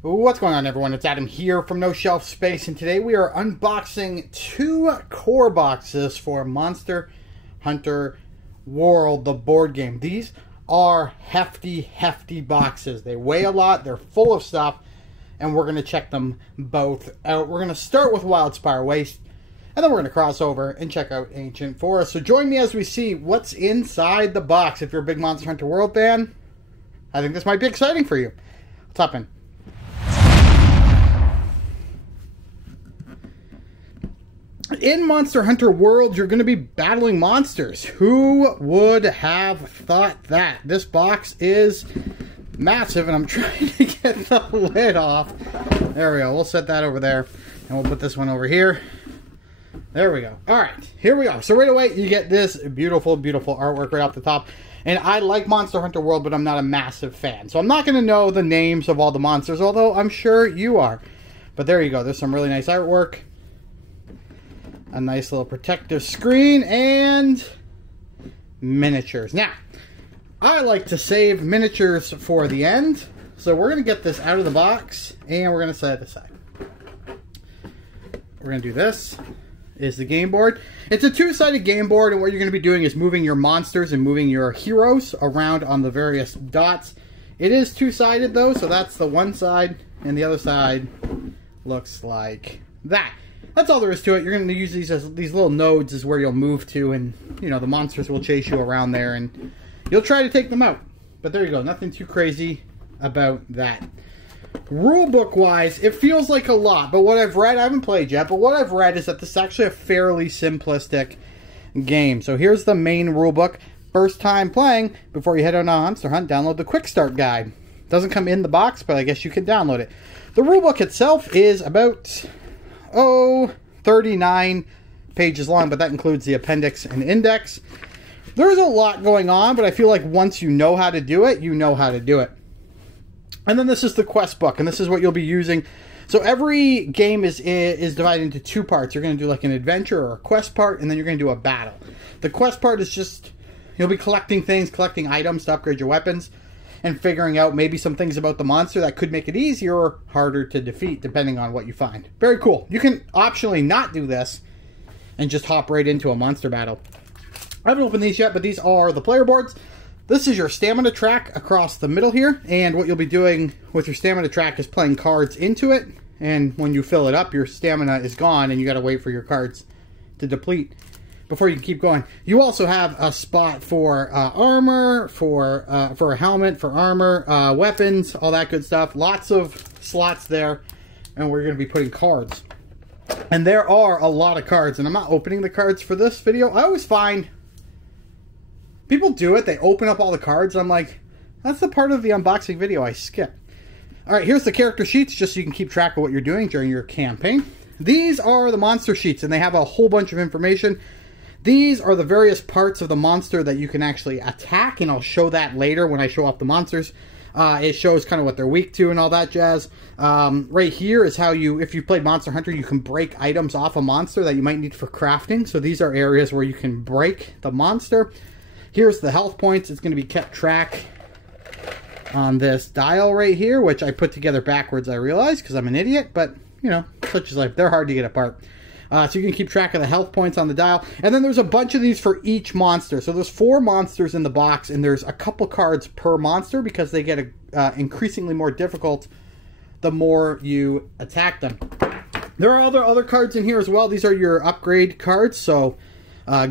What's going on, everyone? It's Adam here from No Shelf Space, and today we are unboxing 2 core boxes for Monster Hunter World, the board game. These are hefty boxes. They weigh a lot, they're full of stuff, and we're going to check them both out. We're going to start with Wildspire Waste, and then we're going to cross over and check out Ancient Forest. So join me as we see what's inside the box. If you're a big Monster Hunter World fan, I think this might be exciting for you. Let's hop in. In Monster Hunter World, you're going to be battling monsters. Who would have thought that? This box is massive, and I'm trying to get the lid off. There we go. We'll set that over there, and we'll put this one over here. There we go. All right, here we are. So right away, you get this beautiful artwork right off the top. And I like Monster Hunter World, but I'm not a massive fan. So I'm not going to know the names of all the monsters, although I'm sure you are. But there you go. There's some really nice artwork. A nice little protective screen and miniatures. Now, I like to save miniatures for the end. So we're going to get this out of the box and we're going to set it aside. We're going to do this. Is the game board. It's a two-sided game board, and what you're going to be doing is moving your monsters and moving your heroes around on the various dots. It is two-sided though, so that's the one side, and the other side looks like that. That's all there is to it. You're going to use these as these little nodes is where you'll move to, and you know the monsters will chase you around there, and you'll try to take them out. But there you go. Nothing too crazy about that. Rulebook wise, it feels like a lot, but what I've read, I haven't played yet, but what I've read is that this is actually a fairly simplistic game. So here's the main rulebook. First time playing, before you head on a monster hunt, download the quick start guide. Doesn't come in the box, but I guess you can download it. The rulebook itself is about 39 pages long, but that includes the appendix and index. There's a lot going on, but I feel like once you know how to do it, you know how to do it. And then this is the quest book, and this is what you'll be using. So every game is divided into 2 parts. You're going to do like an adventure or a quest part, and then you're going to do a battle. The quest part is just, you'll be collecting things, collecting items to upgrade your weapons, and figuring out maybe some things about the monster that could make it easier or harder to defeat, depending on what you find. Very cool. You can optionally not do this and just hop right into a monster battle. I haven't opened these yet, but these are the player boards. This is your stamina track across the middle here, and what you'll be doing with your stamina track is playing cards into it, and when you fill it up, your stamina is gone, and you gotta wait for your cards to deplete before you can keep going. You also have a spot for armor, for a helmet, for armor, weapons, all that good stuff. Lots of slots there, and we're gonna be putting cards. And there are a lot of cards, and I'm not opening the cards for this video. I always find people do it, they open up all the cards, and I'm like, that's the part of the unboxing video I skip. Alright, here's the character sheets, just so you can keep track of what you're doing during your campaign. These are the monster sheets, and they have a whole bunch of information. These are the various parts of the monster that you can actually attack, and I'll show that later when I show off the monsters. It shows kind of what they're weak to and all that jazz. Right here is how you, if you played Monster Hunter, you can break items off a monster that you might need for crafting. So these are areas where you can break the monster. Here's the health points. It's going to be kept track on this dial right here, which I put together backwards, I realize, because I'm an idiot, but, you know, such is life. They're hard to get apart. So you can keep track of the health points on the dial. And then there's a bunch of these for each monster. So there's 4 monsters in the box, and there's a couple cards per monster because they get increasingly more difficult the more you attack them. There are other cards in here as well. These are your upgrade cards, so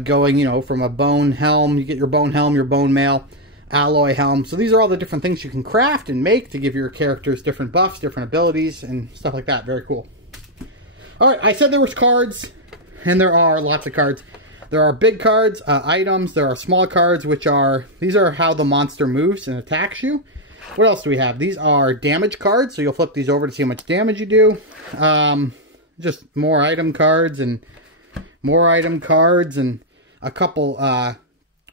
going, you know, from a bone helm, you get your bone helm, your bone mail, alloy helm. So these are all the different things you can craft and make to give your characters different buffs, different abilities, and stuff like that. Very cool. Alright, I said there was cards, and there are lots of cards. There are big cards, items, there are small cards, which are, these are how the monster moves and attacks you. What else do we have? These are damage cards, so you'll flip these over to see how much damage you do. Just more item cards, and more item cards, and a couple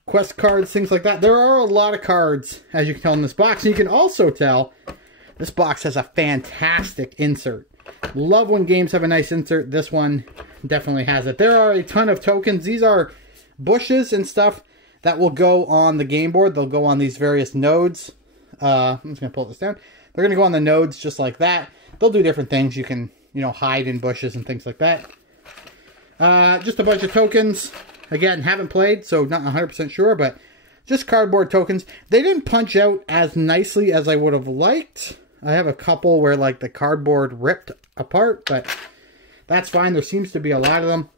quest cards, things like that. There are a lot of cards, as you can tell in this box. And you can also tell this box has a fantastic insert. Love when games have a nice insert. This one definitely has it. There are a ton of tokens. These are bushes and stuff that will go on the game board. They'll go on these various nodes. I'm just going to pull this down. They're going to go on the nodes just like that. They'll do different things. You can, you know, hide in bushes and things like that. Just a bunch of tokens. Again, haven't played, so not 100% sure, but just cardboard tokens. They didn't punch out as nicely as I would have liked. I have a couple where, like, the cardboard ripped apart, but that's fine. There seems to be a lot of them.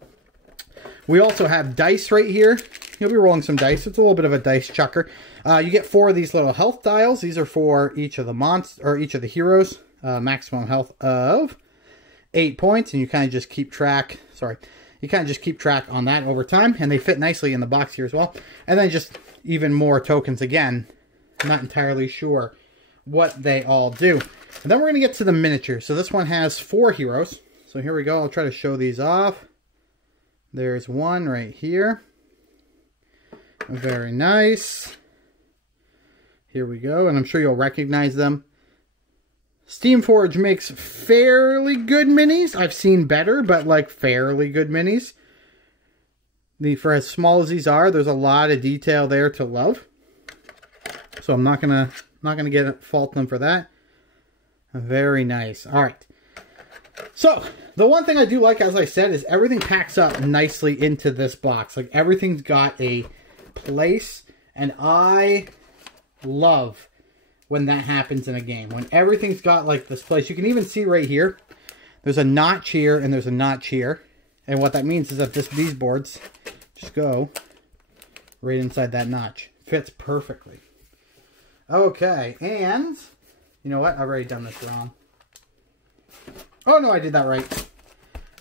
We also have dice right here. You'll be rolling some dice. It's a little bit of a dice chucker. You get 4 of these little health dials. These are for each of the each of the heroes. Maximum health of 8 points, and you kind of just keep track. Sorry. You kind of just keep track on that over time, and they fit nicely in the box here as well. And then just even more tokens again. I'm not entirely sure what they all do. And then we're going to get to the miniature. So this one has 4 heroes. So here we go. I'll try to show these off. There's one right here. Very nice. Here we go, and I'm sure you'll recognize them. Steamforged makes fairly good minis. I've seen better, but like fairly good minis. For as small as these are, there's a lot of detail there to love. So I'm not gonna fault them for that. Very nice. All right. So the one thing I do like, as I said, is everything packs up nicely into this box. Like everything's got a place, and I love when that happens in a game, when everything's got like this place. You can even see right here, there's a notch here and there's a notch here, and what that means is that these boards just go right inside that notch. Fits perfectly. Okay, and you know what, I've already done this wrong. Oh no, I did that right.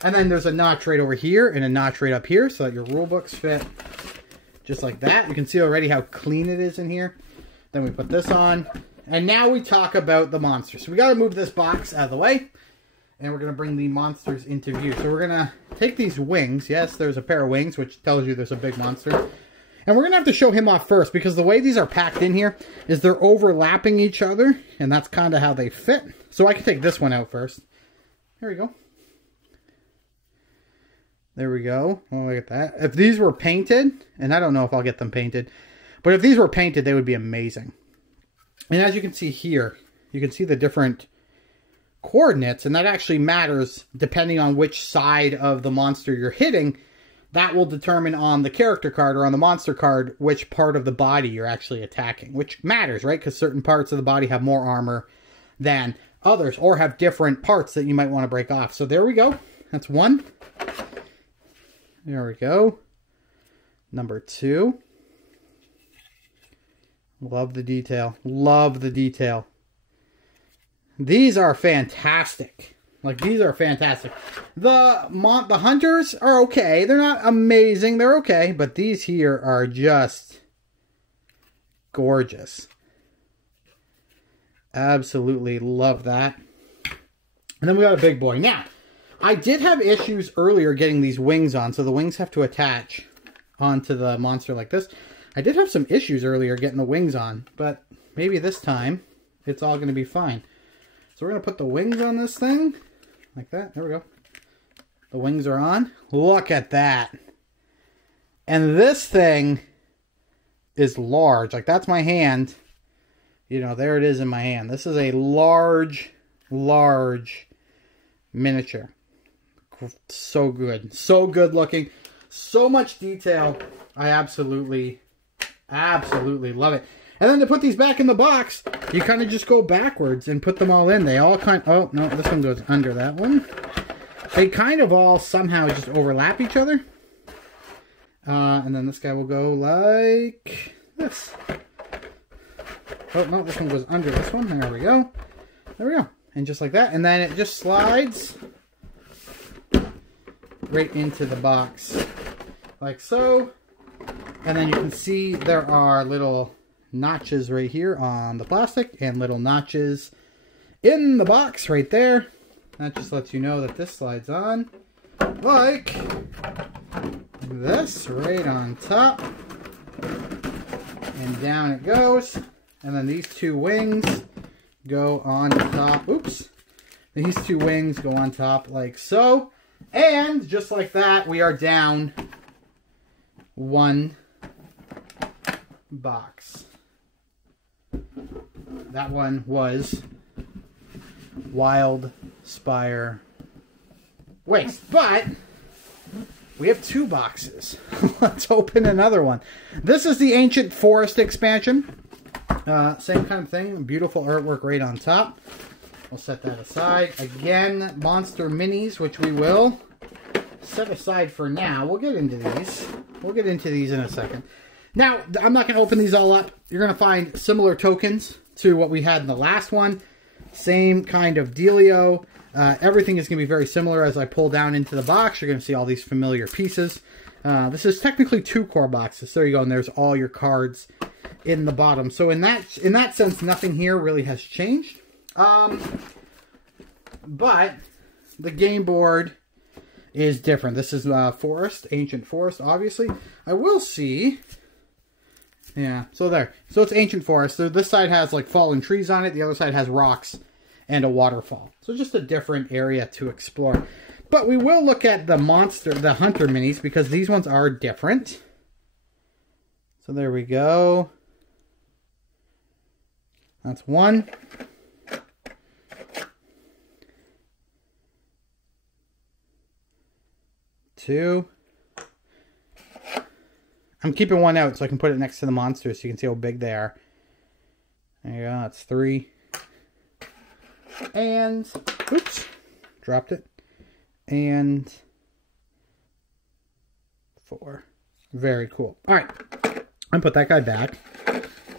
And then there's a notch right over here and a notch right up here, so that your rule books fit just like that. You can see already how clean it is in here. Then we put this on. And now we talk about the monsters. So we got to move this box out of the way. And we're going to bring the monsters into view. So we're going to take these wings. Yes, there's a pair of wings, which tells you there's a big monster. And we're going to have to show him off first, because the way these are packed in here is they're overlapping each other. And that's kind of how they fit. So I can take this one out first. Here we go. There we go. Oh, look at that. If these were painted, and I don't know if I'll get them painted, but if these were painted, they would be amazing. And as you can see here, you can see the different coordinates, and that actually matters depending on which side of the monster you're hitting. That will determine on the character card or on the monster card which part of the body you're actually attacking, which matters, right? Because certain parts of the body have more armor than others, or have different parts that you might want to break off. So there we go. That's one. There we go. Number 2. Love the detail. Love the detail. These are fantastic. Like, these are fantastic. The hunters are okay. They're not amazing. They're okay. But these here are just gorgeous. Absolutely love that. And then we got a big boy. Now, I did have issues earlier getting these wings on. So the wings have to attach onto the monster like this. I did have some issues earlier getting the wings on, but maybe this time it's all going to be fine. So we're going to put the wings on this thing, like that. There we go. The wings are on. Look at that. And this thing is large. Like, that's my hand. You know, there it is in my hand. This is a large, large miniature. So good. So good looking. So much detail. I absolutely love it. And then to put these back in the box, you kind of just go backwards and put them all in. They all kind of... Oh, no, this one goes under that one. They kind of all somehow just overlap each other. And then this guy will go like this. Oh, no, this one goes under this one. There we go. There we go. And just like that. And then it just slides right into the box. Like so. And then you can see there are little notches right here on the plastic and little notches in the box right there. That just lets you know that this slides on like this, right on top. And down it goes. And then these 2 wings go on top. Oops. These 2 wings go on top like so. And just like that, we are down 1 box. That one was Wildspire waist. But we have 2 boxes. Let's open another one. This is the Ancient Forest expansion. Same kind of thing. Beautiful artwork right on top. We'll set that aside. Again, monster minis, which we will set aside for now. We'll get into these. We'll get into these in a second. Now, I'm not going to open these all up. You're going to find similar tokens to what we had in the last one. Same kind of dealio. Everything is going to be very similar. As I pull down into the box, you're going to see all these familiar pieces. This is technically 2 core boxes. There you go, and there's all your cards in the bottom. So in that sense, nothing here really has changed. But the game board is different. This is Forest, Ancient Forest, obviously. I will see... Yeah, so there. So it's Ancient Forest. So this side has like fallen trees on it. The other side has rocks and a waterfall. So just a different area to explore. But we will look at the Hunter minis, because these ones are different. So there we go. That's 1. 2. I'm keeping 1 out so I can put it next to the monsters so you can see how big they are. There you go, that's 3. And, oops, dropped it. And 4. Very cool. All right, I'm put that guy back.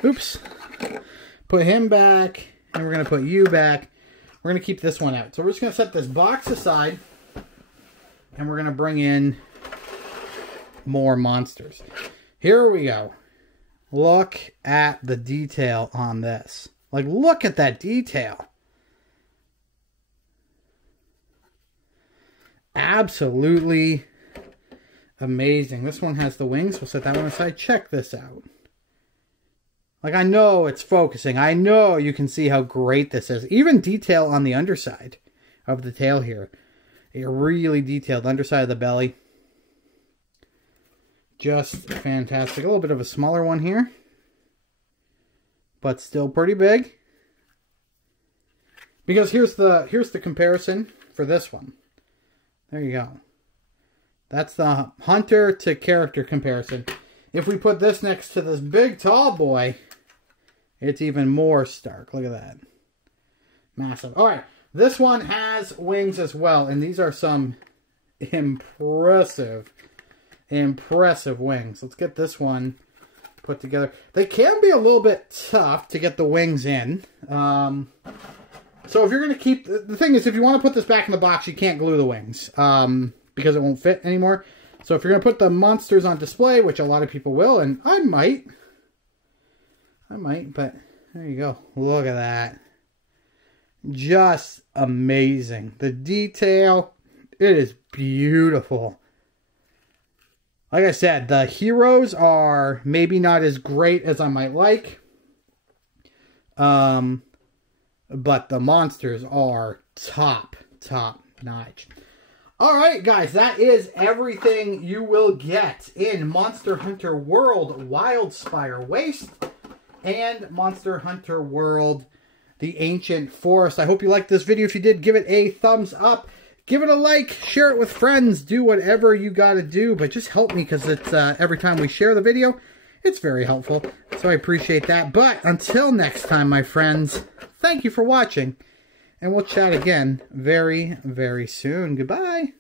Oops. Put him back, and we're going to put you back. We're going to keep this one out. So we're just going to set this box aside, and we're going to bring in more monsters. Here we go. Look at the detail on this. Like, look at that detail. Absolutely amazing. This one has the wings. We'll set that one aside. Check this out. Like, I know it's focusing. I know you can see how great this is. Even detail on the underside of the tail here. A really detailed underside of the belly. Just fantastic. A little bit of a smaller one here, but still pretty big. Because here's the comparison for this one. There you go. That's the hunter to character comparison. If we put this next to this big tall boy, it's even more stark. Look at that. Massive. All right. This one has wings as well, and these are some impressive wings. Let's get this one put together. They can be a little bit tough to get the wings in. So if you're going to keep... The thing is, if you want to put this back in the box, you can't glue the wings. Because it won't fit anymore. So if you're going to put the monsters on display, which a lot of people will, and I might, but there you go. Look at that. Just amazing. The detail, it is beautiful. Like I said, the heroes are maybe not as great as I might like. But the monsters are top notch. Alright guys, that is everything you will get in Monster Hunter World Wildspire Waste and Monster Hunter World The Ancient Forest. I hope you liked this video. If you did, give it a thumbs up. Give it a like, share it with friends, do whatever you gotta do, but just help me, because it's every time we share the video, it's very helpful. So I appreciate that. But until next time, my friends, thank you for watching. And we'll chat again very, very soon. Goodbye.